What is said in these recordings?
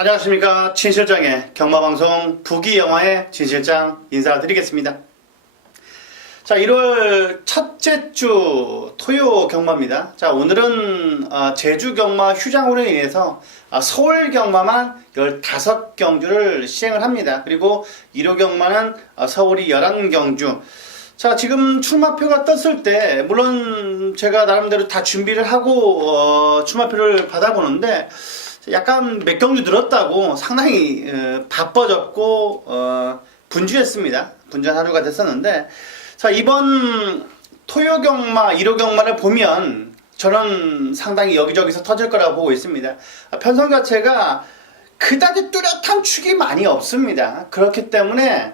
안녕하십니까. 진실장의 경마방송 부기영화의 진실장 인사드리겠습니다. 자, 1월 첫째 주 토요 경마입니다. 자, 오늘은 제주 경마 휴장으로 인해서 서울 경마만 15경주를 시행을 합니다. 그리고 1호 경마는 서울이 11경주. 자, 지금 출마표가 떴을 때 물론 제가 나름대로 다 준비를 하고 출마표를 받아보는데 약간 몇 경주 늘었다고 상당히 바빠졌고 분주했습니다. 분주한 하루가 됐었는데, 자, 이번 토요 경마, 1호 경마를 보면 저는 상당히 여기저기서 터질 거라고 보고 있습니다. 편성 자체가 그다지 뚜렷한 축이 많이 없습니다. 그렇기 때문에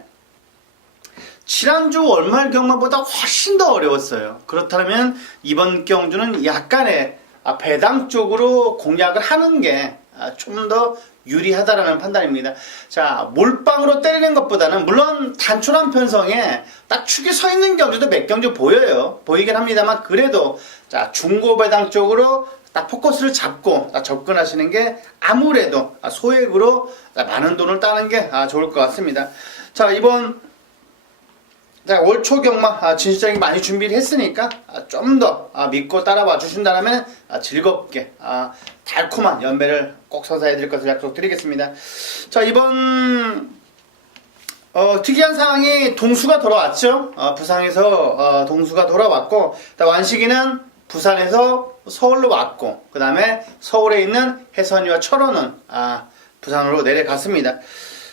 지난주 월말 경마보다 훨씬 더 어려웠어요. 그렇다면 이번 경주는 약간의 배당 쪽으로 공략을 하는 게 좀 더 유리하다라는 판단입니다. 자, 몰빵으로 때리는 것보다는 물론 단촐한 편성에 딱 축이 서 있는 경주도 몇 경주 보여요. 보이긴 합니다만 그래도 자, 중고 배당 쪽으로 딱 포커스를 잡고 접근하시는 게 아무래도 소액으로 많은 돈을 따는 게 좋을 것 같습니다. 자, 이번 월초 경마 진실장이 많이 준비를 했으니까 좀 더 믿고 따라와 주신다면 즐겁게 달콤한 연배를 꼭 선사해 드릴 것을 약속드리겠습니다. 자, 이번 특이한 상황이 동수가 돌아왔죠. 부산에서 동수가 돌아왔고, 완식이는 부산에서 서울로 왔고, 그 다음에 서울에 있는 혜선이와 철원은 부산으로 내려갔습니다.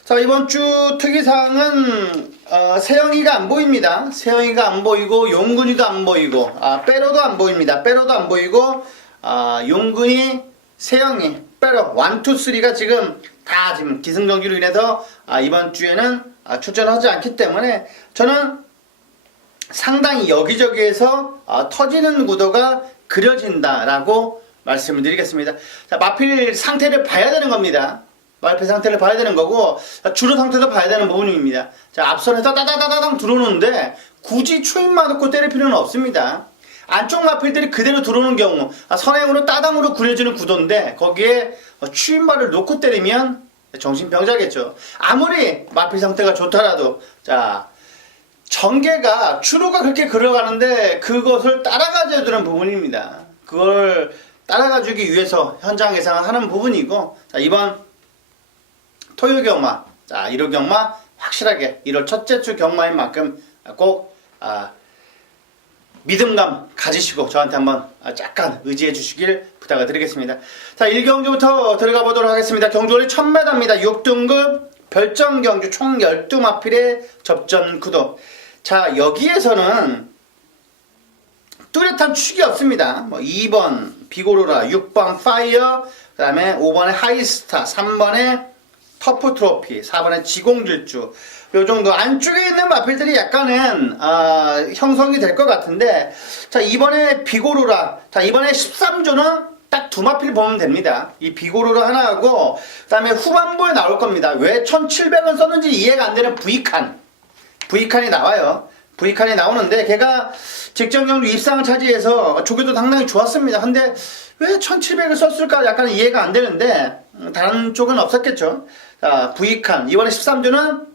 자, 이번 주 특이사항은 세영이가 안 보입니다. 세영이가 안 보이고 용근이도 안 보이고 빼로도 안 보입니다. 빼로도 안 보이고 용근이, 세영이, 빼로 1, 2, 3가 지금 다 지금 기승전결로 인해서 이번 주에는 출전하지 않기 때문에 저는 상당히 여기저기에서 터지는 구도가 그려진다라고 말씀을 드리겠습니다. 자, 마필 상태를 봐야 되는 겁니다. 마필 상태를 봐야 되는 거고 주로 상태도 봐야 되는 부분입니다. 자, 앞선에서 따다다다당 들어오는데 굳이 초입만 놓고 때릴 필요는 없습니다. 안쪽 마필들이 그대로 들어오는 경우 선행으로 따당으로 구려지는 구도인데 거기에 추임발을 놓고 때리면 정신병자겠죠. 아무리 마필 상태가 좋더라도 자, 전개가 주로가 그렇게 걸어가는데 그것을 따라가줘야 되는 부분입니다. 그걸 따라가주기 위해서 현장 예상을 하는 부분이고, 자, 이번 토요 경마, 자, 1호 경마 확실하게 1월 첫째 주 경마인 만큼 꼭 믿음감 가지시고 저한테 한번 약간 의지해 주시길 부탁을 드리겠습니다. 자, 1경주부터 들어가 보도록 하겠습니다. 경주거리 1000m입니다. 6등급 별점 경주 총 12마필의 접전 구도. 자, 여기에서는 뚜렷한 축이 없습니다. 2번 비고로라, 6번 파이어, 그 다음에 5번에 하이스타, 3번에 터프 트로피, 4번에 지공질주, 요 정도 안쪽에 있는 마필들이 약간은 형성이 될 것 같은데, 자, 이번에 비고로라, 자, 이번에 13조는 딱 2마필 보면 됩니다. 이 비고로라 하나하고 그 다음에 후반부에 나올 겁니다. 왜 1700원 썼는지 이해가 안 되는 V칸이 나와요. V칸이 나오는데 걔가 직전 경주 입상을 차지해서 조교도 상당히 좋았습니다. 근데 왜 1700을 썼을까 약간 이해가 안 되는데 다른 쪽은 없었겠죠. 자, V칸 이번에 13조는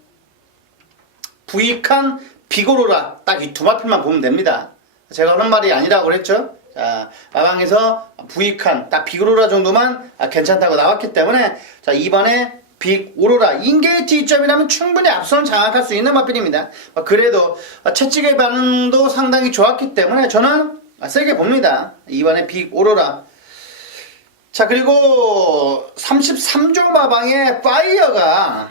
V칸 비고로라 딱 이 2마필만 보면 됩니다. 제가 하는 말이 아니라고 그랬죠. 자, 마방에서 V칸 딱 비고로라 정도만 괜찮다고 나왔기 때문에 자, 이번에 빅오로라 인게이트 2점이라면 충분히 앞선 장악할 수 있는 마필입니다. 그래도 채찍의 반응도 상당히 좋았기 때문에 저는 세게 봅니다. 이번에 빅오로라. 자, 그리고 33조 마방에 파이어가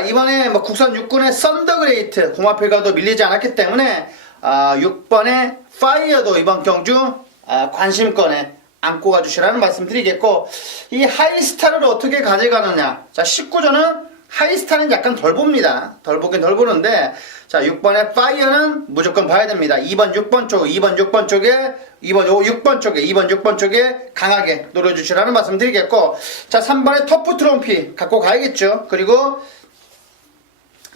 이번에 국산 육군의 썬더그레이트 공마필과도 밀리지 않았기 때문에 6번의 파이어도 이번 경주 관심권에 안고 가주시라는 말씀 드리겠고, 이 하이스타를 어떻게 가져가느냐. 자, 19조는 하이스타는 약간 덜 봅니다. 덜 보긴 덜 보는데, 자, 6번의 파이어는 무조건 봐야 됩니다. 2번 6번 쪽, 2번 6번 쪽에 2번 6번 쪽에 강하게 노려주시라는 말씀 드리겠고, 자, 3번의 터프 트럼피 갖고 가야겠죠. 그리고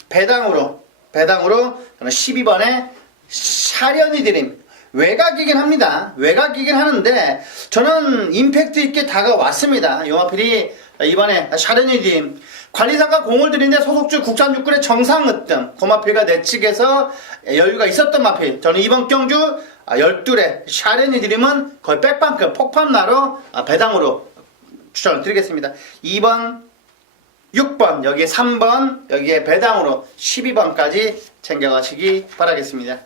배당으로 저는 12번의 샤련이 드림. 외곽이긴 합니다. 외곽이긴 하는데 저는 임팩트 있게 다가왔습니다. 용화필이 자, 이번에 샤르니딤 관리사가 공을 들이는데 소속주 국산 육군의 정상으뜸 그 마필과 내측에서 여유가 있었던 마필. 저는 이번 경주 12회 샤르니딤은 거의 백반급 폭판나로 배당으로 추천을 드리겠습니다. 2번 6번 여기에 3번 여기에 배당으로 12번까지 챙겨가시기 바라겠습니다.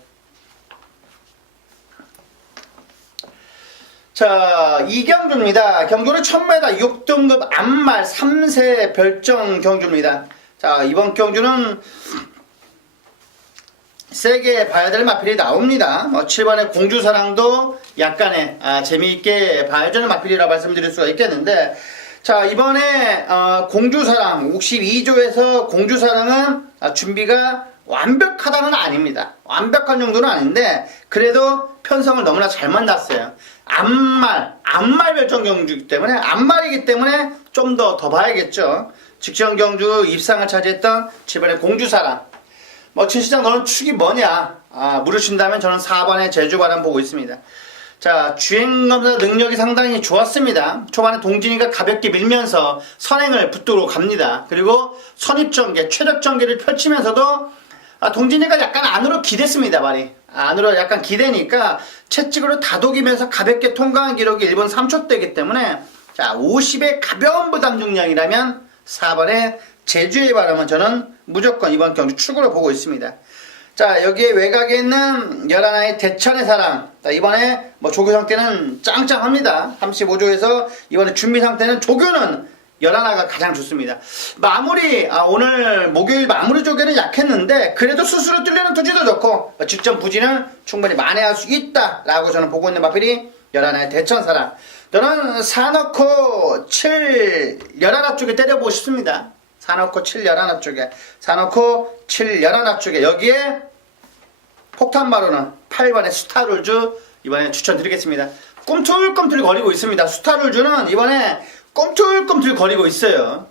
자, 이경주입니다. 경주는 1000m 6등급 암말 3세 별정 경주입니다. 자, 이번 경주는 세게 봐야 될 마필이 나옵니다. 7번의 공주사랑도 약간의 재미있게 봐야 되는 마필이라 말씀드릴 수가 있겠는데, 자, 이번에 공주사랑 52조에서 공주사랑은 준비가 완벽하다는 아닙니다. 완벽한 정도는 아닌데 그래도 편성을 너무나 잘 만났어요. 암말 별정 경주이기 때문에 암말이기 때문에 좀 더 봐야겠죠. 직전 경주 입상을 차지했던 7번의 공주사랑. 진시장 너는 축이 뭐냐 물으신다면 저는 4번의 제주바람 보고 있습니다. 자, 주행검사 능력이 상당히 좋았습니다. 초반에 동진이가 가볍게 밀면서 선행을 붙들고 갑니다. 그리고 선입전개, 최적전개를 펼치면서도 동진이가 약간 안으로 기댔습니다. 말이 안으로 약간 기대니까 채찍으로 다독이면서 가볍게 통과한 기록이 1분 3초대이기 때문에 자, 50의 가벼운 부담 중량이라면 4번의 제주의 바람은 저는 무조건 이번 경주 축으로 보고 있습니다. 자, 여기에 외곽에 있는 11의 대천의 사랑. 자, 이번에 조교 상태는 짱짱합니다. 35조에서 이번에 준비 상태는 조교는 11가 가장 좋습니다. 마무리, 오늘 목요일 마무리 조교는 약했는데 그래도 스스로 뚫리는 투지도 좋고 직전 부진을 충분히 만회할 수 있다라고 저는 보고 있는 마필이 11의 대천 사랑. 저는 4넣고 7 11 쪽에 때려보고 싶습니다. 4넣고 7 11 쪽에 4넣고 7 11 쪽에 여기에 폭탄바로는 8번의 스타룰즈 이번에 추천드리겠습니다. 꿈틀꿈틀 거리고 있습니다. 스타룰즈는 이번에 꿈틀꿈틀 거리고 있어요.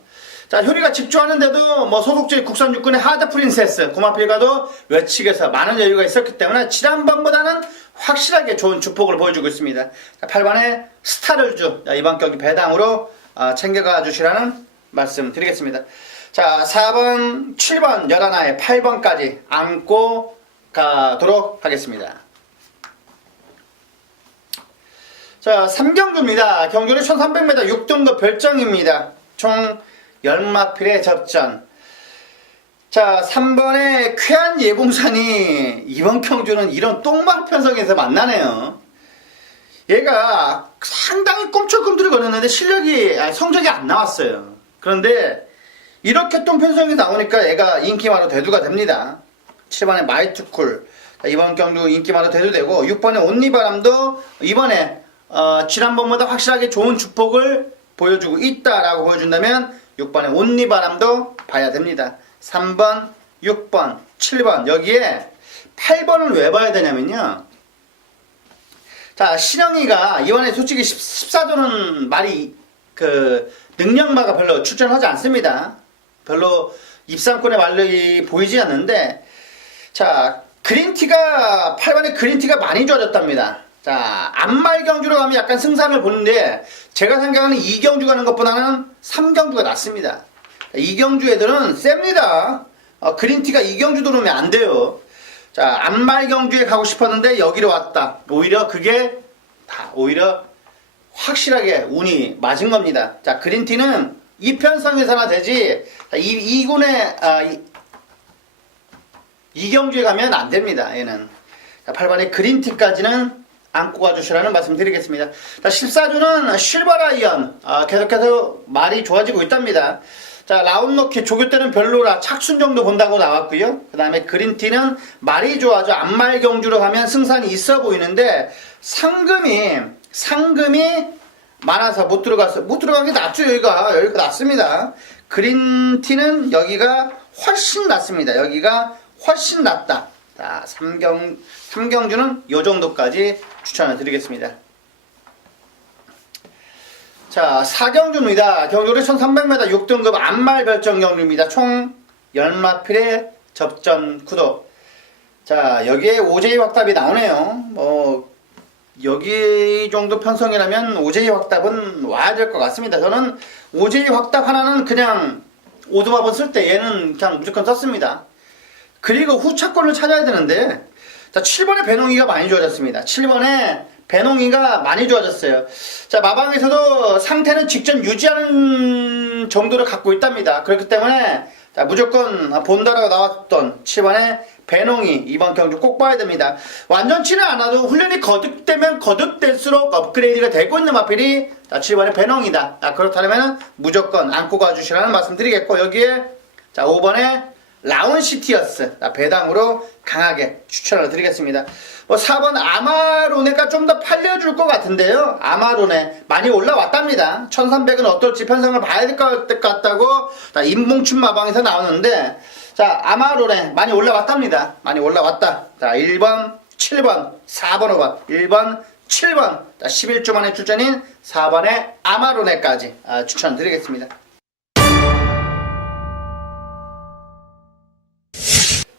자, 효리가 집중하는데도 소속지 국산 육군의 하드 프린세스 고마필과도 외측에서 많은 여유가 있었기 때문에 지난번보다는 확실하게 좋은 주폭을 보여주고 있습니다. 자, 8번의 스타룰즈 이번 경기 배당으로 챙겨가 주시라는 말씀 드리겠습니다. 자, 4번, 7번, 11의 8번까지 안고 가도록 하겠습니다. 자, 3경주입니다. 경주는 1300m 6등급 별정입니다. 총 10마필의 접전. 자, 3번의 쾌한 예봉산이 이번 경주는 이런 똥망 편성에서 만나네요. 얘가 상당히 꿈틀꿈틀 거렸는데 성적이 안 나왔어요. 그런데 이렇게 똥 편성이 나오니까 얘가 인기마로 대두가 됩니다. 7번의 마이트쿨 이번 경주 인기마로 대두되고 6번의 온리바람도 이번에 지난번보다 확실하게 좋은 주폭을 보여주고 있다라고 보여준다면 6번의 온리바람도 봐야 됩니다. 3번, 6번, 7번 여기에 8번을 왜 봐야 되냐면요. 자, 신영이가 이번에 솔직히 14조는 말이 능력마가 별로 출전하지 않습니다. 별로 입상권의 말력이 보이지 않는데 자, 그린티가 8번의 그린티가 많이 좋아졌답니다. 자, 암말 경주로 가면 약간 승산을 보는데 제가 생각하는 2경주 가는 것보다는 3경주가 낫습니다. 2경주 애들은 셉니다. 그린티가 2경주 들어오면 안 돼요. 자, 암말 경주에 가고 싶었는데 여기로 왔다. 오히려 그게 오히려 확실하게 운이 맞은 겁니다. 자, 그린티는 이편성에서나 되지 2군의 2경주에 가면 안 됩니다. 얘는. 자, 8번의 그린티까지는 안고 가주시라는 말씀 드리겠습니다. 자, 14조는 실버라이언 계속해서 말이 좋아지고 있답니다. 자, 라운드놓기 조교 때는 별로라 착순 정도 본다고 나왔고요. 그 다음에 그린티는 말이 좋아져 암말 경주로 가면 승산이 있어 보이는데 상금이 많아서 못 들어가기 낫죠. 여기가 낫습니다. 그린티는 여기가 훨씬 낫습니다. 여기가 훨씬 낫다. 자, 3경주는 요 정도까지 추천을 드리겠습니다. 자, 4경주입니다. 경주는 1300m 6등급 암말 별정 경주입니다. 총 10마필의 접전 구도. 자, 여기에 오제이 확답이 나오네요. 여기 정도 편성이라면 오제이 확답은 와야 될 것 같습니다. 저는 오제이 확답 하나는 그냥 오두마법 쓸 때 얘는 그냥 무조건 썼습니다. 그리고 후차권을 찾아야 되는데, 자, 7번에 배농이가 많이 좋아졌습니다. 7번에 배농이가 많이 좋아졌어요. 자, 마방에서도 상태는 직전 유지하는 정도를 갖고 있답니다. 그렇기 때문에 자, 무조건 본다라고 나왔던 7번에 배농이 이번 경주 꼭 봐야 됩니다. 완전치는 않아도 훈련이 거듭되면 거듭될수록 업그레이드가 되고 있는 마필이 자, 7번에 배농이다. 그렇다면 무조건 안고 가주시라는 말씀 드리겠고, 여기에 자, 5번에 라운시티어스 배당으로 강하게 추천을 드리겠습니다. 4번 아마로네가 좀 더 팔려줄 것 같은데요. 아마로네 많이 올라왔답니다. 1300은 어떨지 편성을 봐야 될 것 같다고 인봉춘 마방에서 나오는데, 자, 아마로네 많이 올라왔답니다. 많이 올라왔다. 자, 1번, 7번, 4번, 5번, 1번, 7번, 자, 11주 만에 출전인 4번의 아마로네까지 추천드리겠습니다.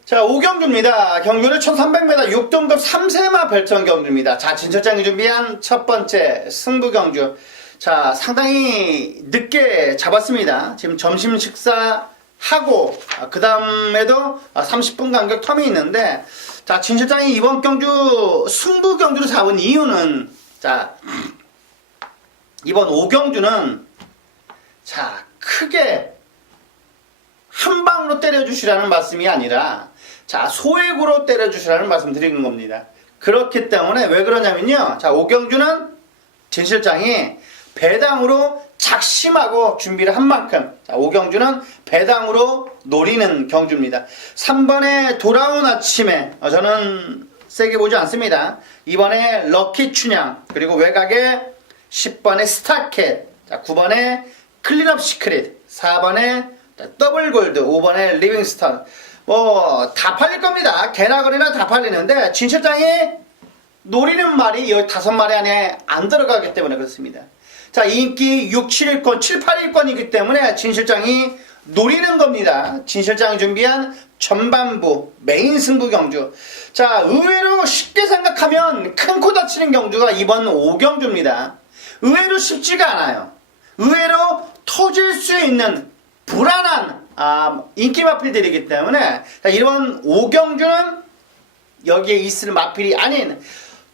자, 5경주입니다. 경주는 1300m 6등급 3세마 별점 경주입니다. 자, 진철장이 준비한 첫 번째 승부 경주. 자, 상당히 늦게 잡았습니다. 지금 점심 식사하고 그 다음에도 30분 간격 텀이 있는데, 자, 진철장이 이번 경주 승부 경주를 잡은 이유는, 자, 이번 5경주는 자, 크게 한 방으로 때려주시라는 말씀이 아니라, 자, 소액으로 때려주시라는 말씀 드리는 겁니다. 그렇기 때문에 왜 그러냐면요. 자, 5경주는 진실장이 배당으로 작심하고 준비를 한 만큼, 자, 5경주는 배당으로 노리는 경주입니다. 3번에 돌아온 아침에 저는 세게 보지 않습니다. 2번에 럭키 춘향, 그리고 외곽에 10번에 스타캣, 자, 9번에 클린업 시크릿, 4번에 더블 골드, 5번에 리빙스턴. 다 팔릴 겁니다. 개나 거리나 다 팔리는데 진실장이 노리는 말이 15마리 안에 안 들어가기 때문에 그렇습니다. 자, 인기 6, 7일권, 7, 8일권이기 때문에 진실장이 노리는 겁니다. 진실장이 준비한 전반부 메인 승부 경주. 자, 의외로 쉽게 생각하면 큰 코 다치는 경주가 이번 5경주입니다. 의외로 쉽지가 않아요. 의외로 터질 수 있는 불안한 인기 마필들이기 때문에, 자, 이번 5경주는 여기에 있을 마필이 아닌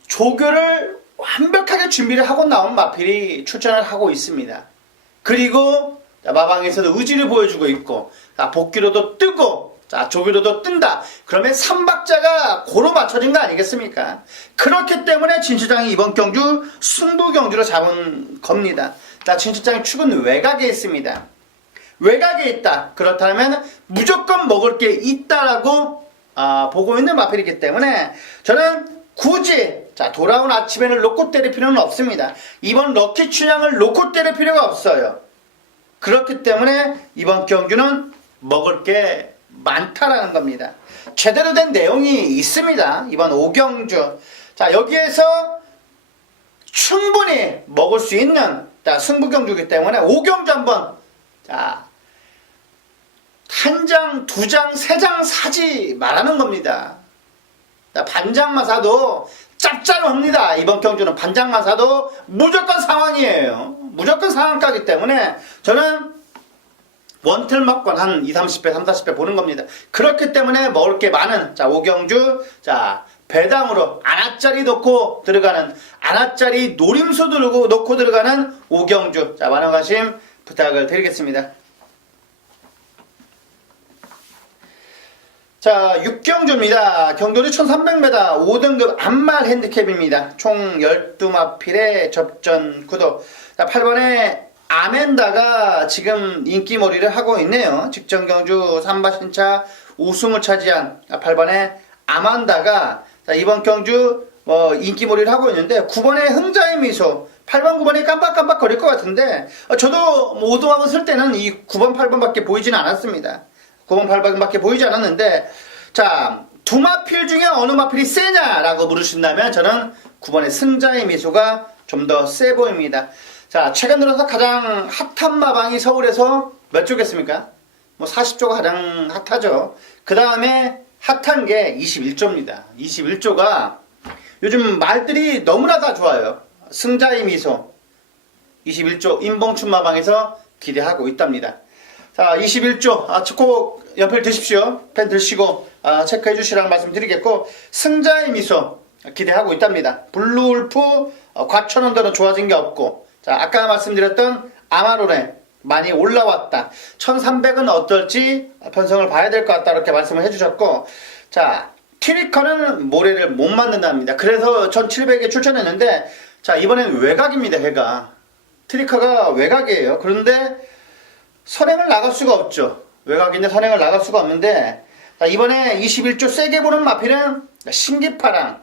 조교를 완벽하게 준비를 하고 나온 마필이 출전을 하고 있습니다. 그리고 자, 마방에서도 의지를 보여주고 있고, 자, 복귀로도 뜨고, 자, 조교로도 뜬다. 그러면 3박자가 고로 맞춰진 거 아니겠습니까? 그렇기 때문에 진실장이 이번 경주 승부 경주로 잡은 겁니다. 자, 진실장의 축은 외곽에 있습니다. 외곽에 있다. 그렇다면 무조건 먹을 게 있다라고 보고 있는 마필이기 때문에 저는 굳이 자, 돌아온 아침에는 로코 때릴 필요는 없습니다. 이번 럭키 춘향을 로코 때릴 필요가 없어요. 그렇기 때문에 이번 경주는 먹을 게 많다라는 겁니다. 제대로 된 내용이 있습니다. 이번 5경주. 자, 여기에서 충분히 먹을 수 있는 자, 승부경주이기 때문에 5경주 한번 자, 한 장, 두 장, 세 장 사지 말라는 겁니다. 자, 반장만 사도 짭짤합니다. 이번 경주는 반장만 사도 무조건 상황이에요. 무조건 상한가기 때문에 저는 원틀막권 한 2, 30배, 3, 40배 보는 겁니다. 그렇기 때문에 먹을 게 많은 자, 5경주 자, 배당으로 안아짜리 넣고 들어가는 안아짜리 노림수 넣고 들어가는 5경주 자, 많은 관심 부탁을 드리겠습니다. 자, 6경주입니다. 경주는 1300m 5등급 암말 핸디캡입니다. 총 12마필의 접전 구도. 자, 8번에 아멘다가 지금 인기몰이를 하고 있네요. 직전 경주 3바 신차 우승을 차지한 8번에 아만다가 자, 이번 경주 인기몰이를 하고 있는데 9번에 흥자의 미소 8번 9번이 깜빡깜빡 거릴 것 같은데 저도 오도하고 쓸 때는 이 9번 8번밖에 보이지는 않았습니다. 9번 8번밖에 보이지 않았는데 자, 두 마필 중에 어느 마필이 세냐라고 물으신다면 저는 9번의 승자의 미소가 좀 더 세 보입니다. 자, 최근 들어서 가장 핫한 마방이 서울에서 몇 조겠습니까? 40조가 가장 핫하죠. 그 다음에 핫한 게 21조입니다. 21조가 요즘 말들이 너무나 다 좋아요. 승자의 미소 21조 인봉춘마방에서 기대하고 있답니다. 자, 21조 꼭 연필 드십시오. 펜 드시고 체크해 주시라는 말씀 드리겠고, 승자의 미소 기대하고 있답니다. 블루울프 과천원대로 좋아진 게 없고, 자, 아까 말씀드렸던 아마존에 많이 올라왔다. 1300은 어떨지 편성을 봐야 될 것 같다, 이렇게 말씀을 해주셨고, 자, 트리커는 모래를 못 만든답니다. 그래서 1700에 출전했는데, 자, 이번엔 외곽입니다. 외곽. 트리커가 외곽이에요. 그런데 선행을 나갈 수가 없죠. 외곽인데 선행을 나갈 수가 없는데, 자, 이번에 21조 세게 보는 마필은 신기파랑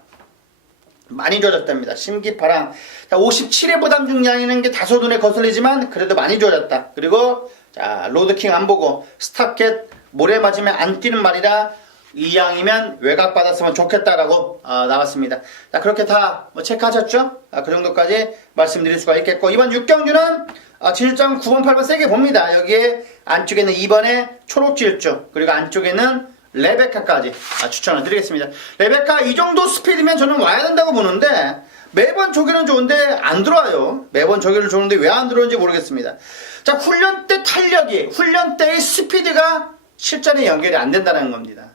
많이 좋아졌답니다. 신기파랑. 자, 57의 부담 중량이는 게 다소 눈에 거슬리지만 그래도 많이 좋아졌다. 그리고 자, 로드킹 안 보고 스탑캣 모래 맞으면 안 뛰는 말이라 이 양이면 외곽 받았으면 좋겠다라고 나왔습니다. 자, 그렇게 다 체크하셨죠? 그 정도까지 말씀드릴 수가 있겠고, 이번 6경주는 진실장 9번 8번 세게 봅니다. 여기에 안쪽에는 2번에 초록질주, 그리고 안쪽에는 레베카까지 추천을 드리겠습니다. 레베카 이 정도 스피드면 저는 와야 된다고 보는데, 매번 조기는 좋은데 안 들어와요. 매번 조기를 좋은데 왜 안 들어오는지 모르겠습니다. 자, 훈련 때 탄력이, 훈련 때의 스피드가 실전에 연결이 안 된다는 겁니다.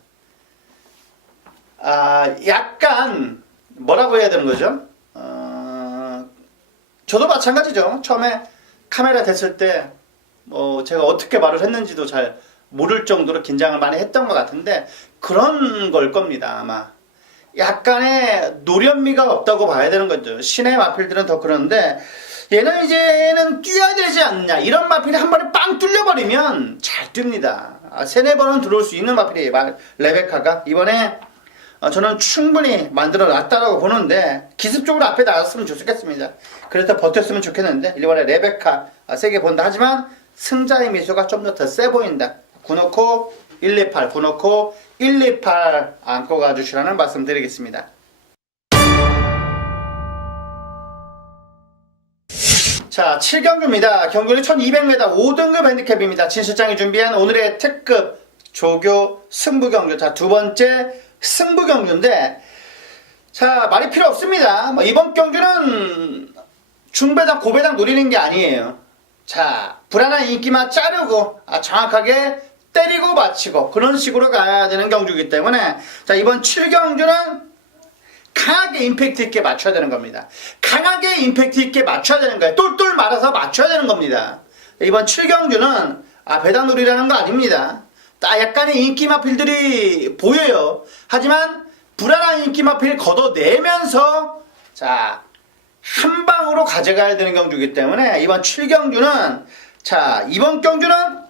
약간 뭐라고 해야 되는 거죠? 저도 마찬가지죠. 처음에 카메라 됐을 때 제가 어떻게 말을 했는지도 잘 모를 정도로 긴장을 많이 했던 것 같은데, 그런 걸 겁니다. 아마 약간의 노련미가 없다고 봐야 되는 거죠. 신의 마필들은 더 그러는데, 얘는 뛰어야 되지 않냐, 이런 마필이 한 번에 빵 뚫려버리면 잘 뜁니다. 3-4번은 들어올 수 있는 마필이에요. 레베카가 이번에 저는 충분히 만들어 놨다라고 보는데, 기습적으로 앞에 나갔으면 좋겠습니다. 그래서 버텼으면 좋겠는데, 이번에 레베카 세게 본다. 하지만 승자의 미소가 좀 더 세 보인다. 9놓고 128, 9놓고 128 안고 가주시라는 말씀 드리겠습니다. 자, 7경주입니다. 경주는 1200m 5등급 핸디캡입니다. 진실장이 준비한 오늘의 특급 조교 승부경주. 자, 두 번째 승부경주인데, 자, 말이 필요 없습니다. 이번 경주는 중배당 고배당 노리는 게 아니에요. 자, 불안한 인기만 자르고 정확하게 때리고 맞히고 그런 식으로 가야 되는 경주이기 때문에, 자, 이번 7경주는 강하게 임팩트 있게 맞춰야 되는 겁니다. 강하게 임팩트 있게 맞춰야 되는 거예요. 똘똘 말아서 맞춰야 되는 겁니다. 이번 7경주는 배당놀이라는 거 아닙니다. 약간의 인기 마필들이 보여요. 하지만 불안한 인기 마필 걷어내면서 자, 한 방으로 가져가야 되는 경주이기 때문에, 이번 7경주는 자, 이번 경주는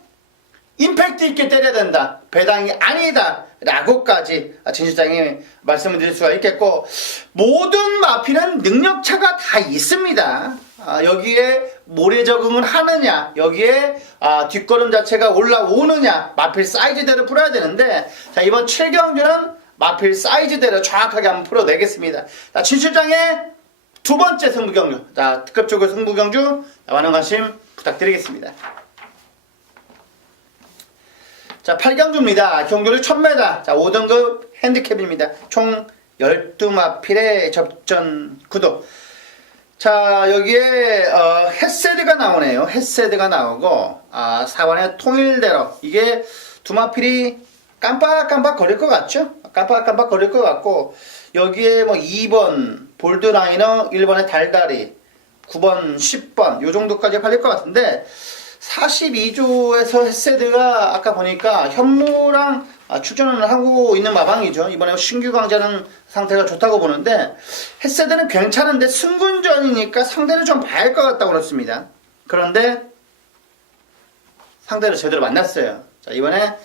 임팩트 있게 때려야 된다, 배당이 아니다 라고까지 진실장이 말씀을 드릴 수가 있겠고, 모든 마필은 능력차가 다 있습니다. 여기에 모래 적응을 하느냐, 여기에 뒷걸음 자체가 올라오느냐, 마필 사이즈대로 풀어야 되는데, 자, 이번 7경주는 마필 사이즈대로 정확하게 한번 풀어내겠습니다. 자, 진실장의 두 번째 승부경주, 자, 특급조교 승부경주 많은 관심 부탁드리겠습니다. 자, 8경주입니다. 경주를 1000m, 자, 5등급 핸디캡입니다. 총 12마필의 접전 구도. 자, 여기에 햇세드가 나오네요. 햇세드가 나오고, 4번에 통일대로. 이게 두 마필이 깜빡깜빡 거릴 것 같죠? 깜빡깜빡 거릴 것 같고, 여기에 2번 볼드라이너, 1번에 달다리, 9번 10번 요 정도까지 팔릴 것 같은데, 42조에서 햇세드가 아까 보니까 현무랑 출전을 하고 있는 마방이죠. 이번에 신규 강자는 상태가 좋다고 보는데, 햇세드는 괜찮은데 승군전이니까 상대를 좀 봐야 할 것 같다고 그렇습니다. 그런데 상대를 제대로 만났어요. 자, 이번에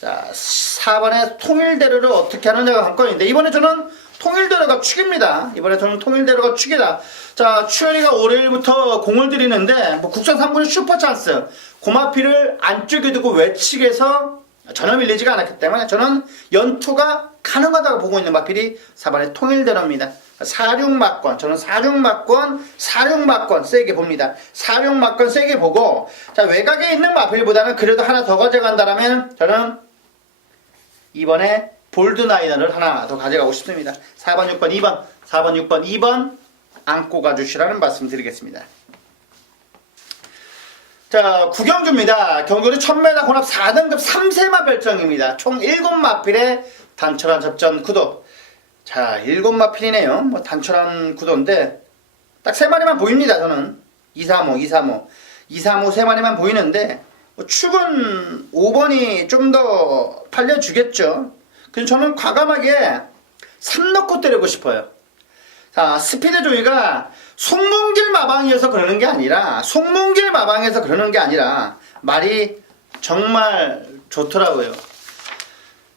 자, 4번에 통일대로를 어떻게 하느냐가 관건인데, 이번에 저는 통일대로가 축입니다. 이번에 저는 통일대로가 축이다. 자, 추현이가 월요일부터 공을 들이는데, 국선 3분의 슈퍼찬스, 고마피를 안쪽에 두고 외측에서 전혀 밀리지가 않았기 때문에 저는 연투가 가능하다고 보고 있는 마필이 4번의 통일대로입니다. 46막권, 저는 46막권 세게 봅니다. 46막권 세게 보고, 자, 외곽에 있는 마필보다는 그래도 하나 더 가져간다라면 저는 이번에 볼드나이너를 하나 더 가져가고 싶습니다. 4번, 6번, 2번, 4번, 6번, 2번 안고 가주시라는 말씀 드리겠습니다. 자, 구경주입니다. 경주는 1000m 혼합 4등급 3세마 별정입니다. 총 7마필의 단촐한 접전 구도. 자, 7마필이네요. 뭐 단촐한 구도인데 딱 3마리만 보입니다. 저는 235, 235 3마리만 보이는데 축은 5번이 좀 더 팔려주겠죠. 그래서 저는 과감하게 3 넣고 때리고 싶어요. 자, 스피드 조이가 송문길 마방이어서 그러는 게 아니라 말이 정말 좋더라고요.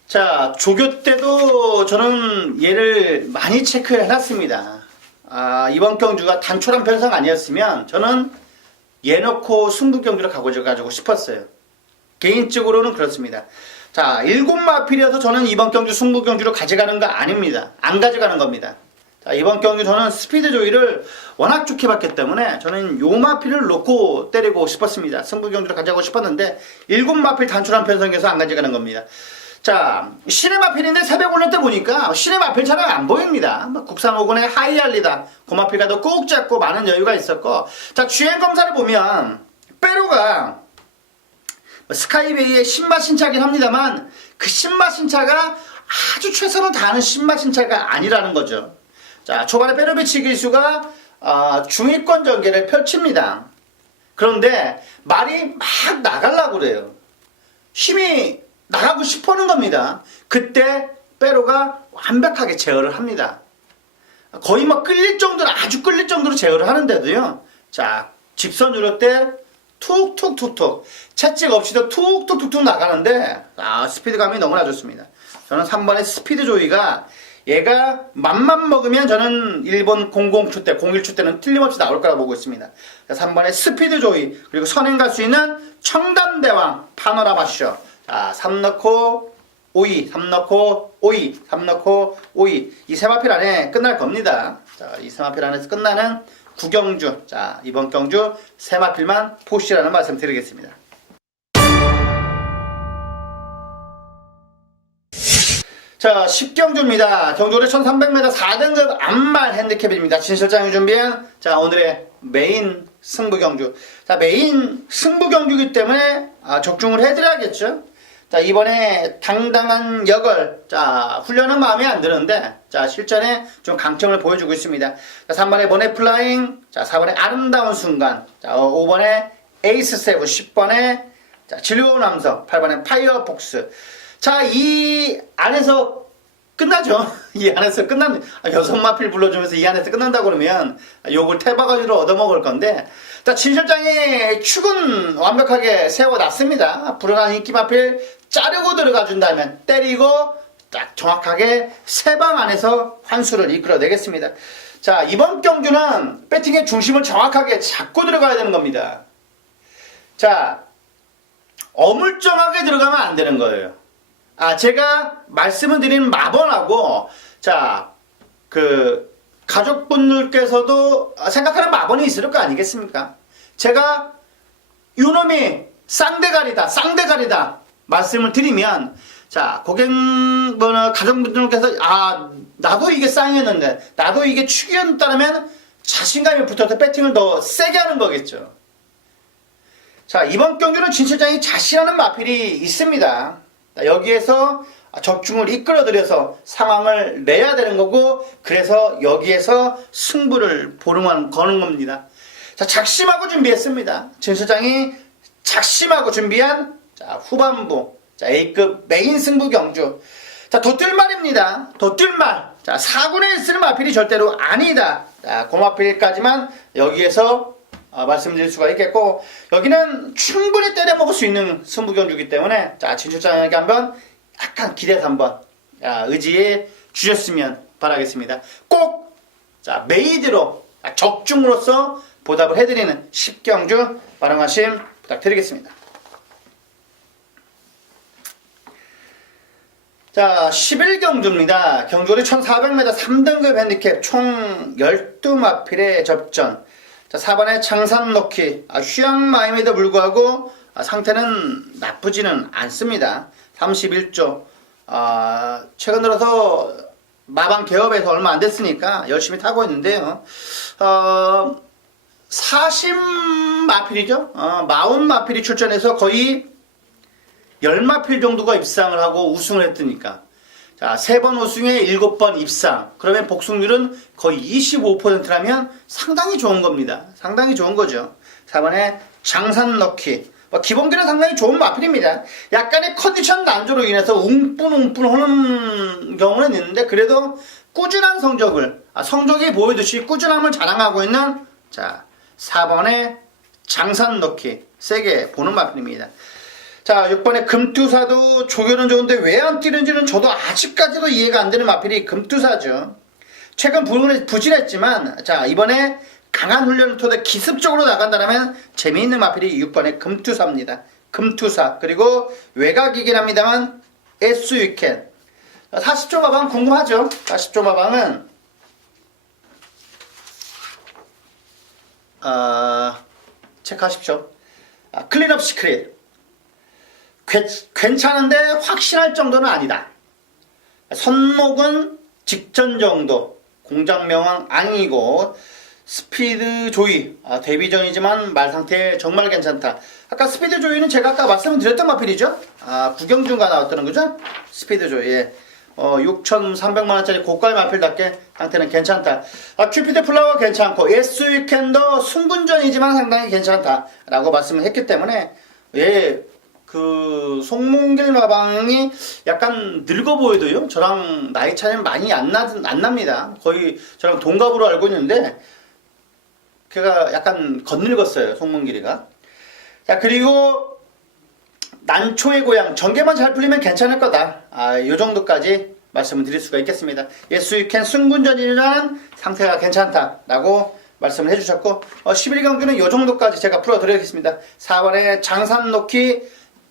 자, 조교 때도 저는 얘를 많이 체크를 해놨습니다. 이번 경주가 단촐한 편성 아니었으면 저는 얘 넣고 승부 경주를 가지고 싶었어요. 개인적으로는 그렇습니다. 자, 7마필이어서 저는 이번 경주 승부 경주로 가져가는 거 아닙니다. 안 가져가는 겁니다. 자, 이번 경기 저는 스피드 조이를 워낙 좋게 봤기 때문에 저는 요 마필을 놓고 때리고 싶었습니다. 승부 경주를 가져가고 싶었는데 7마필 단출한 편성에서 안 가져가는 겁니다. 자, 신의 마필인데 새벽 올릴 때 보니까 신의 마필 잘 안 보입니다. 국산 5군의 하이알리다 고마필과 더 꾹 잡고 많은 여유가 있었고, 자, 주행 검사를 보면 빼로가 스카이베이의 신마 신차긴 합니다만 그 신마 신차가 아주 최선을 다하는 신마 신차가 아니라는 거죠. 자, 초반에 페로비치 기수가 중위권 전개를 펼칩니다. 그런데 말이 막 나가려고 그래요. 힘이 나가고 싶어하는 겁니다. 그때 페로가 완벽하게 제어를 합니다. 거의 막 끌릴 정도로, 아주 끌릴 정도로 제어를 하는데도요. 자, 직선 유로 때 툭툭툭툭 채찍 없이도 툭툭툭툭 나가는데 스피드감이 너무나 좋습니다. 저는 3번의 스피드 조이가 얘가 맘만 먹으면 저는 일본 00초 때, 01초 때는 틀림없이 나올 거라고 보고 있습니다. 3번의 스피드 조이, 그리고 선행 갈 수 있는 청담대왕 파노라마쇼. 자, 3 넣고 5위, 3 넣고 5위, 3 넣고 5위. 이 세 마필 안에 끝날 겁니다. 자, 이 세 마필 안에서 끝나는 구경주. 자, 이번 경주 세 마필만 포시라는 말씀 드리겠습니다. 자, 10경주입니다. 경주는 1300m 4등급 암말 핸디캡입니다. 진 실장이 준비한 자, 오늘의 메인 승부경주. 자, 메인 승부경주이기 때문에 적중을 해드려야겠죠. 자, 이번에 당당한 역을, 자, 훈련은 마음에 안 드는데, 자, 실전에 좀 강점을 보여주고 있습니다. 자, 3번에 보네플라잉, 자, 4번에 아름다운 순간, 자, 5번에 에이스 세븐, 10번에 자, 즐거운 남성, 8번에 파이어폭스. 자, 이 안에서 끝나죠. 이 안에서 끝난, 여성 마필 불러주면서 이 안에서 끝난다고 그러면 욕을 태바가지로 얻어먹을 건데, 자, 진 실장이 축은 완벽하게 세워놨습니다. 불안한 인기 마필 자르고 들어가 준다면 때리고 딱 정확하게 세 방 안에서 환수를 이끌어내겠습니다. 자, 이번 경주는 배팅의 중심을 정확하게 잡고 들어가야 되는 겁니다. 자, 어물쩡하게 들어가면 안 되는 거예요. 제가 말씀을 드린 마번하고, 자, 가족분들께서도 생각하는 마번이 있을 거 아니겠습니까? 제가, 요놈이 쌍대가리다 말씀을 드리면, 자, 가족분들께서, 나도 이게 쌍이었는데, 나도 이게 축이었다면 자신감이 붙어서 배팅을 더 세게 하는 거겠죠. 자, 이번 경주는 진 실장이 자신하는 마필이 있습니다. 여기에서 적중을 이끌어들여서 상황을 내야 되는 거고, 그래서 여기에서 승부를 거는 겁니다. 자, 작심하고 준비했습니다. 진 실장이 작심하고 준비한 자, 후반부 자, A급 메인 승부 경주. 자, 덧뜰말입니다. 덧뜰말. 자, 4군에 쓰는 마필이 절대로 아니다. 자, 그 마필까지만 여기에서 말씀드릴 수가 있겠고, 여기는 충분히 때려 먹을 수 있는 승부 경주이기 때문에 자, 진 실장에게 한번 약간 기대서 한번 의지해 주셨으면 바라겠습니다. 꼭 자, 메이드로 적중으로서 보답을 해드리는 10경주 활용하심 부탁드리겠습니다. 자, 11경주입니다. 경주리 1400m 3등급 핸디캡 총 12마필의 접전. 자, 4번에 장산 넣기. 휴양마임에도 불구하고 상태는 나쁘지는 않습니다. 31조. 최근 들어서 마방 개업해서 얼마 안 됐으니까 열심히 타고 있는데요. 40마필이죠. 40마필이 출전해서 거의 10마필 정도가 입상을 하고 우승을 했으니까. 자, 3번 우승에 7번 입상. 그러면 복승률은 거의 25%라면 상당히 좋은 겁니다. 상당히 좋은 거죠. 4번에 장산 넣기. 기본기는 상당히 좋은 마필입니다. 약간의 컨디션 난조로 인해서 웅뿐웅뿐 하는 경우는 있는데 그래도 꾸준한 성적이 보이듯이 꾸준함을 자랑하고 있는 자 4번에 장산 넣기 세게 보는 마필입니다. 자 6번에 금투사도 조교는 좋은데 왜 안 뛰는지는 저도 아직까지도 이해가 안 되는 마필이 금투사죠. 최근 부진했지만 자 이번에 강한 훈련을 통해 기습적으로 나간다면 재미있는 마필이 6번의 금투사입니다. 금투사. 그리고 외곽이긴 합니다만 SUCAN. 40조 마방 궁금하죠? 40조 마방은 체크하십시오. 클린업 시크릿. 괜찮은데 확신할 정도는 아니다. 선목은 직전 정도. 공장명왕 아니고 스피드 조이 데뷔전이지만 말 상태 정말 괜찮다. 아까 스피드 조이는 제가 아까 말씀드렸던 마필이죠. 구경준가 나왔다는 거죠. 스피드 조이 6,300만원짜리 고가의 마필답게 상태는 괜찮다. 큐피드 플라워 괜찮고 SUCAN도 승분전이지만 상당히 괜찮다 라고 말씀을 했기 때문에 그 송몽길 마방이 약간 늙어 보여도요 저랑 나이 차이는 많이 안 납니다. 거의 저랑 동갑으로 알고 있는데 걔가 약간 겉늙었어요. 송몽길이가. 자 그리고 난초의 고향 전개만 잘 풀리면 괜찮을 거다. 요 정도까지 말씀을 드릴 수가 있겠습니다. SUCAN 승군전이라는 상태가 괜찮다라고 말씀을 해주셨고 11경주는 요 정도까지 제가 풀어드리겠습니다. 4번에 장산 놓기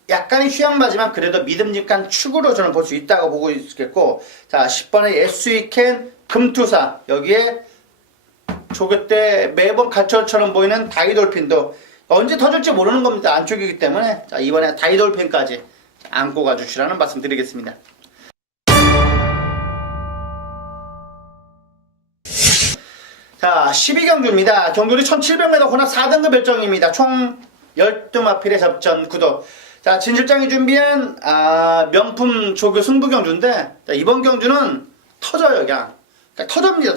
약간의 휴양마지만 그래도 믿음직한 축으로 저는 볼 수 있다고 보고 있겠고 자 10번에 SUCAN 금투사 여기에 조교 때 매번 가철처럼 보이는 다이돌핀도 언제 터질지 모르는 겁니다. 안쪽이기 때문에 자 이번에 다이돌핀까지 안고 가주시라는 말씀 드리겠습니다. 자 12경주입니다. 경주리 1700m 혼합 4등급 일정입니다. 총 12마필의 접전 구도. 자 진실장이 준비한 명품 조교 승부경주인데 자, 이번 경주는 터져요. 그냥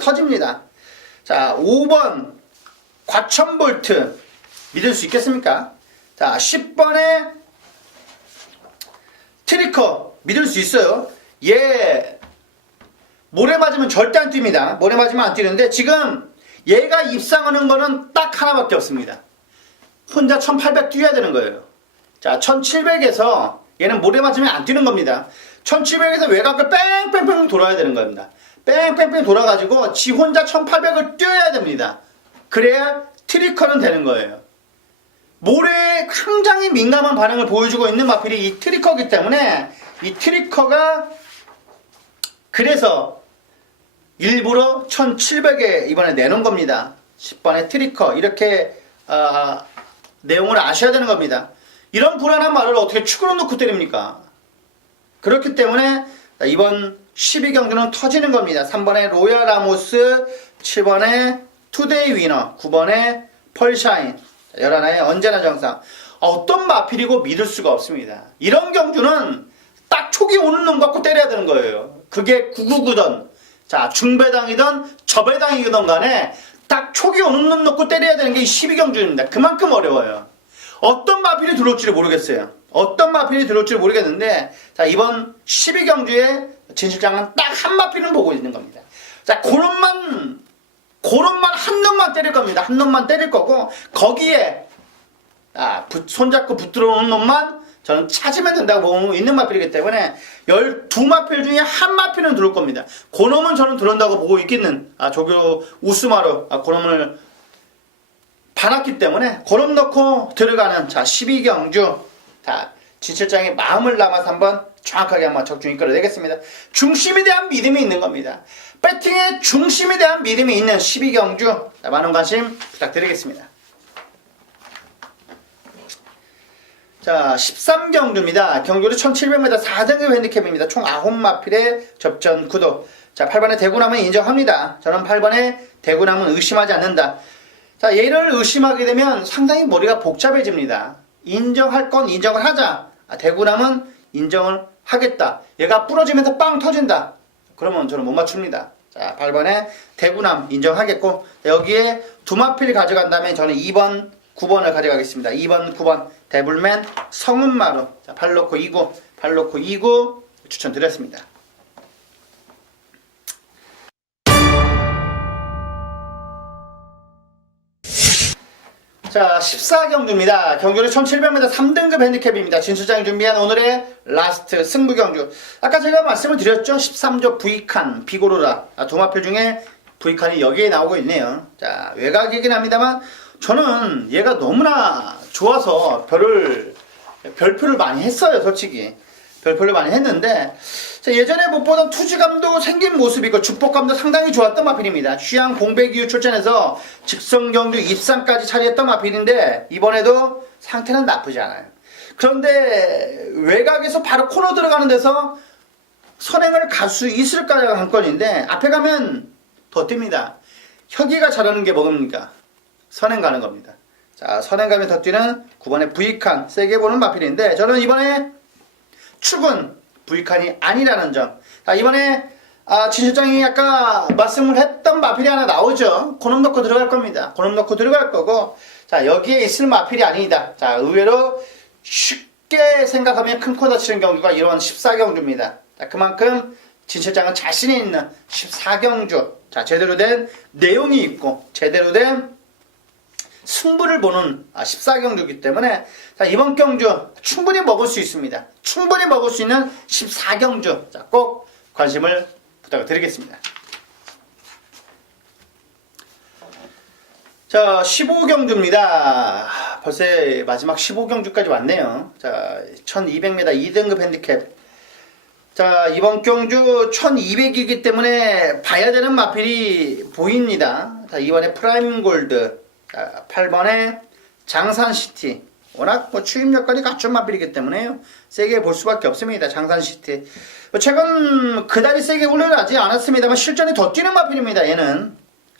터집니다. 자 5번 과천볼트 믿을 수 있겠습니까? 자 10번에 트리커 믿을 수 있어요. 얘 모래 맞으면 절대 안 뜁니다. 모래 맞으면 안 뛰는데 지금 얘가 입상하는 거는 딱 하나밖에 없습니다. 혼자 1800 뛰어야 되는 거예요. 자 1700에서 얘는 모래 맞으면 안 뛰는 겁니다. 1700에서 외곽을 뺑뺑뺑 돌아야 되는 겁니다. 뺑뺑뺑 돌아가지고 지 혼자 1800을 뛰어야 됩니다. 그래야 트리커는 되는 거예요. 모래에 굉장히 민감한 반응을 보여주고 있는 마필이 이 트리커이기 때문에 이 트리커가 그래서 일부러 1700에 이번에 내놓은 겁니다. 10번의 트리커 이렇게 내용을 아셔야 되는 겁니다. 이런 불안한 말을 어떻게 축으로 놓고 때립니까? 그렇기 때문에 이번 12경주는 터지는 겁니다. 3번에 로얄 아모스, 7번에 투데이 위너, 9번에 펄샤인, 11에 언제나 정상. 어떤 마필이고 믿을 수가 없습니다. 이런 경주는 딱 촉이 오는 놈 갖고 때려야 되는 거예요. 그게 999든 자 중배당이든 저배당이든 간에 딱 촉이 오는 놈 놓고 때려야 되는 게 12경주입니다. 그만큼 어려워요. 어떤 마필이 들어올지를 모르겠어요. 어떤 마필이 들어올지를 모르겠는데 자 이번 12경주에 진실장은 딱 한 마필은 보고 있는 겁니다. 자 그놈만 한 놈만 때릴 겁니다. 한 놈만 때릴 거고 거기에 손잡고 붙들어오는 놈만 저는 찾으면 된다고 보고 있는 마필이기 때문에 12마필 중에 한 마필은 들어올 겁니다. 그놈은 저는 들어온다고 보고 있기는 조교 우스마로 그놈을 봐놨기 때문에 그놈 넣고 들어가는 자 12경주 자 진실장의 마음을 담아서 한번 정확하게 한번 적중 이끌어내겠습니다. 중심에 대한 믿음이 있는 겁니다. 배팅의 중심에 대한 믿음이 있는 12경주 많은 관심 부탁드리겠습니다. 자 13경주입니다. 경주리 1700m 4등급 핸디캡입니다. 총 9마필의 접전 구도. 자, 8번에 대구남은 인정합니다. 저는 8번에 대구남은 의심하지 않는다. 자, 얘를 의심하게 되면 상당히 머리가 복잡해집니다. 인정할 건 인정을 하자. 대구남은 인정을 하겠다. 얘가 부러지면서 빵 터진다. 그러면 저는 못 맞춥니다. 자, 8번에 대구남 인정하겠고, 여기에 두마필 가져간다면 저는 2번, 9번을 가져가겠습니다. 2번, 9번 데블맨 성은마루. 자, 8 놓고 2구, 8 놓고 2구 추천드렸습니다. 자, 14경주입니다. 경주는 1700m 3등급 핸디캡입니다. 진수장이 준비한 오늘의 라스트 승부 경주. 아까 제가 말씀을 드렸죠. 13조 V칸, 비고로라. 두마필 중에 V칸이 여기에 나오고 있네요. 자, 외곽이긴 합니다만 저는 얘가 너무나 좋아서 별표를 많이 했어요. 솔직히. 별표를 많이 했는데, 자, 예전에 못 보던 투지감도 생긴 모습이고 축복감도 상당히 좋았던 마필입니다. 취향 공백 이후 출전해서 직성경주 입상까지 차지했던 마필인데 이번에도 상태는 나쁘지 않아요. 그런데 외곽에서 바로 코너 들어가는 데서 선행을 갈 수 있을까가 관건인데, 앞에 가면 더 뜁니다. 혁이가 잘하는 게 뭡니까? 선행 가는 겁니다. 자, 선행 가면 더 뛰는 9번의 V칸 세게 보는 마필인데, 저는 이번에 축은 V칸이 아니라는 점. 자, 이번에 진 실장이 아까 말씀을 했던 마필이 하나 나오죠. 고놈 넣고 들어갈 겁니다. 고놈 넣고 들어갈 거고, 자, 여기에 있을 마필이 아니다. 자, 의외로 쉽게 생각하면 큰 코 다치는 경주가 이런 14경주입니다. 자, 그만큼 진 실장은 자신이 있는 14경주. 자, 제대로 된 내용이 있고 제대로 된 승부를 보는 14경주이기 때문에, 자, 이번 경주 충분히 먹을 수 있습니다. 충분히 먹을 수 있는 14경주. 자, 꼭 관심을 부탁드리겠습니다. 자, 15경주입니다. 벌써 마지막 15경주까지 왔네요. 자, 1200m 2등급 핸디캡. 자, 이번 경주 1200이기 때문에 봐야 되는 마필이 보입니다. 자, 이번에 프라임 골드. 자, 8번에 장산시티. 워낙 추임 역할이 갖춘 마필이기 때문에요. 세게 볼 수밖에 없습니다. 장산시티. 최근 그다지 세게 훈련하지 않았습니다만 실전이 더 뛰는 마필입니다. 얘는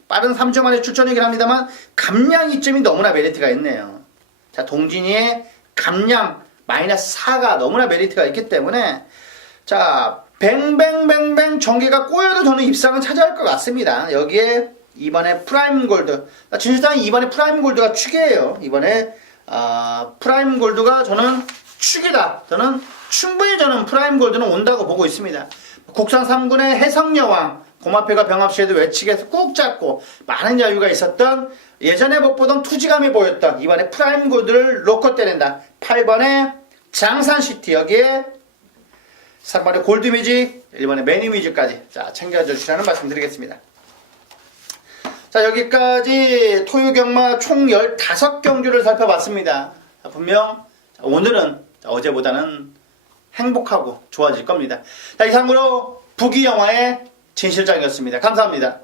빠른 3주 만에 출전이긴 합니다만 감량 이점이 너무나 메리트가 있네요. 자, 동진이의 감량 마이너스 4가 너무나 메리트가 있기 때문에, 자, 뱅뱅뱅뱅 전개가 꼬여도 저는 입상은 차지할 것 같습니다. 여기에 이번에 프라임 골드. 진실상이 이번에 프라임 골드가 축이에요. 이번에 프라임 골드가 저는 축이다. 저는 충분히 프라임 골드는 온다고 보고 있습니다. 국산 3군의 해성여왕 고마표가 병합시에도 외측에서 꾹 잡고 많은 여유가 있었던, 예전에 못 보던 투지감이 보였던 이번에 프라임 골드를 놓고 때린다. 8번에 장산시티, 여기에 3번에 골드뮤직, 1번에 매니뮤직까지 자, 챙겨주시라는 말씀 드리겠습니다. 자, 여기까지 토요경마 총 15경주를 살펴봤습니다. 자, 분명 오늘은 어제보다는 행복하고 좋아질 겁니다. 자, 이상으로 부기영화의 진실장이었습니다. 감사합니다.